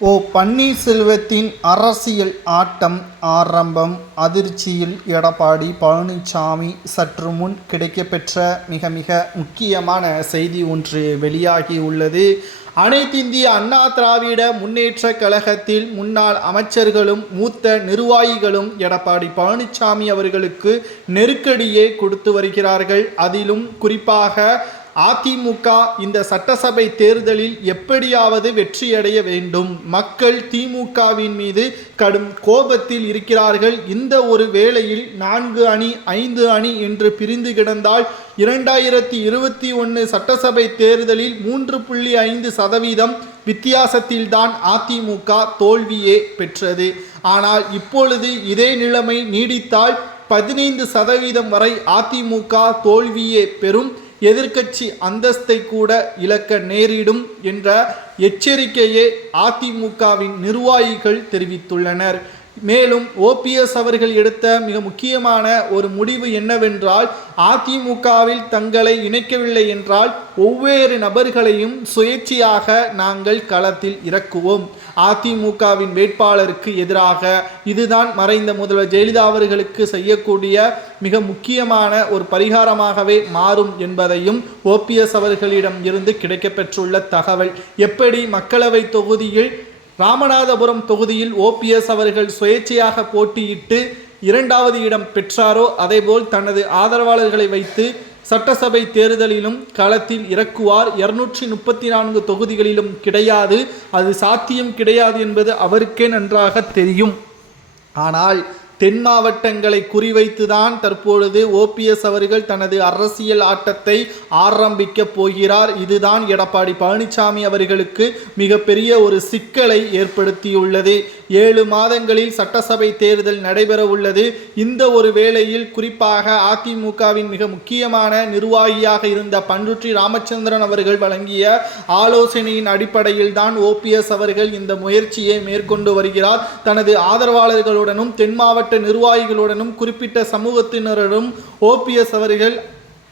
ஓ பன்னீர்செல்வத்தின் அரசியல் ஆட்டம் ஆரம்பம் அதிர்ச்சியில் எடப்பாடி பழனிசாமி சற்று முன் கிடைக்கப்பெற்ற மிக மிக முக்கியமான செய்தி ஒன்று வெளியாகி உள்ளது. அனைத்திந்திய அண்ணா திராவிட முன்னேற்ற கழகத்தில் முன்னாள் அமைச்சர்களும் மூத்த நிர்வாகிகளும் எடப்பாடி பழனிசாமி அவர்களுக்கு நெருக்கடியே கொடுத்து வருகிறார்கள். அதிலும் குறிப்பாக அதிமுக இந்த சட்டசபை தேர்தலில் எப்படியாவது வெற்றியடைய வேண்டும். மக்கள் திமுகவின் மீது கடும் கோபத்தில் இருக்கிறார்கள். இந்த ஒரு வேளையில் நான்கு அணி ஐந்து அணி என்று பிரிந்து கிடந்தால் இரண்டாயிரத்தி இருபத்தி ஒன்று சட்டசபை தேர்தலில் மூன்று புள்ளி ஐந்து சதவீதம் வித்தியாசத்தில்தான் அதிமுக தோல்வியே பெற்றது. ஆனால் இப்பொழுது இதே நிலைமை நீடித்தால் பதினைந்து சதவீதம் வரை அதிமுக தோல்வியே பெறும். எதிர்க்கட்சி அந்தஸ்தை கூட இழக்க நேரிடும் என்ற எச்சரிக்கையை அதிமுகவின் நிர்வாகிகள் தெரிவித்துள்ளனர். மேலும் ஓபிஎஸ் அவர்கள் எடுத்த மிக முக்கியமான ஒரு முடிவு என்னவென்றால் அதிமுகவில் தங்களை இணைக்கவில்லை என்றால் ஒவ்வொரு நபர்களையும் சுயேட்சையாக நாங்கள் களத்தில் இறக்குவோம். அதிமுகவின் வேட்பாளருக்கு எதிராக இதுதான் மறைந்த முதல்வர் ஜெயலலிதா அவர்களுக்கு செய்யக்கூடிய மிக முக்கியமான ஒரு பரிகாரமாகவே மாறும் என்பதையும் ஓபிஎஸ் அவர்களிடம் இருந்து கிடைக்கப்பெற்றுள்ள தகவல். எப்படி மக்களவை தொகுதியில் ராமநாதபுரம் தொகுதியில் ஓபிஎஸ் அவர்கள் சுயேட்சையாக போட்டியிட்டு இரண்டாவது இடம் பெற்றாரோ அதேபோல் தனது ஆதரவாளர்களை வைத்து சட்டசபை தேர்தலிலும் களத்தில் இறக்குவார். இருநூற்றி முப்பத்தி நான்கு தொகுதிகளிலும் கிடையாது. அது சாத்தியம் கிடையாது என்பது அவருக்கே நன்றாக தெரியும். ஆனால் தென் மாவட்டங்களை குறிவைத்துதான் தற்பொழுது ஓபிஎஸ் அவர்கள் தனது அரசியல் ஆட்டத்தை ஆரம்பிக்க போகிறார். இதுதான் எடப்பாடி பழனிசாமி அவர்களுக்கு மிகப்பெரிய ஒரு சிக்கலை ஏற்படுத்தியுள்ளது. ஏழு மாதங்களில் சட்டசபை தேர்தல் நடைபெற உள்ளது இந்த ஒரு வேளையில் குறிப்பாக அதிமுகவின் மிக முக்கியமான நிர்வாகியாக இருந்த பண்ருட்டி ராமச்சந்திரன் அவர்கள் வழங்கிய ஆலோசனையின் அடிப்படையில் தான் ஓபிஎஸ் அவர்கள் இந்த முயற்சியை மேற்கொண்டு வருகிறார். தனது ஆதரவாளர்களுடனும் தென் மாவட்ட நிர்வாகிகளுடனும் குறிப்பிட்ட சமூகத்தினருடனும் ஓபிஎஸ் அவர்கள்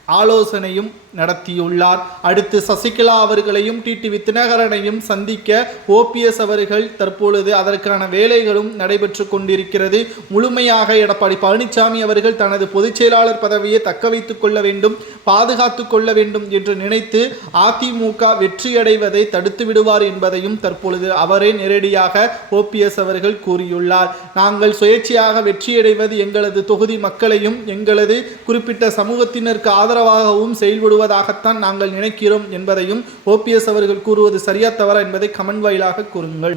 ஆலோசனையும் நடத்தியுள்ளார். அடுத்து சசிகலா அவர்களையும் டிடிவி தினகரனையும் சந்திக்க ஓபிஎஸ் அவர்கள் தற்பொழுது அதற்கான வேலைகளும் நடைபெற்று கொண்டிருக்கிறது. முழுமையாக எடப்பாடி பழனிசாமி அவர்கள் தனது பொதுச் செயலாளர் பதவியை தக்க வைத்துக் கொள்ள வேண்டும் பாதுகாத்து கொள்ள வேண்டும் என்று நினைத்து அதிமுக வெற்றியடைவதை தடுத்து விடுவார் என்பதையும் தற்பொழுது அவரே நேரடியாக ஓபிஎஸ் அவர்கள் கூறியுள்ளார். நாங்கள் சுயேட்சையாக வெற்றியடைவது எங்களது தொகுதி மக்களையும் எங்களது குறிப்பிட்ட சமூகத்தினருக்கு ஆதரவாகவும் செயல்படுவதாகத்தான் நாங்கள் நினைக்கிறோம் என்பதையும் ஓபிஎஸ் அவர்கள் கூறுவது சரியா தவறா என்பதை கமெண்ட் வாயிலாக கூறுங்கள்.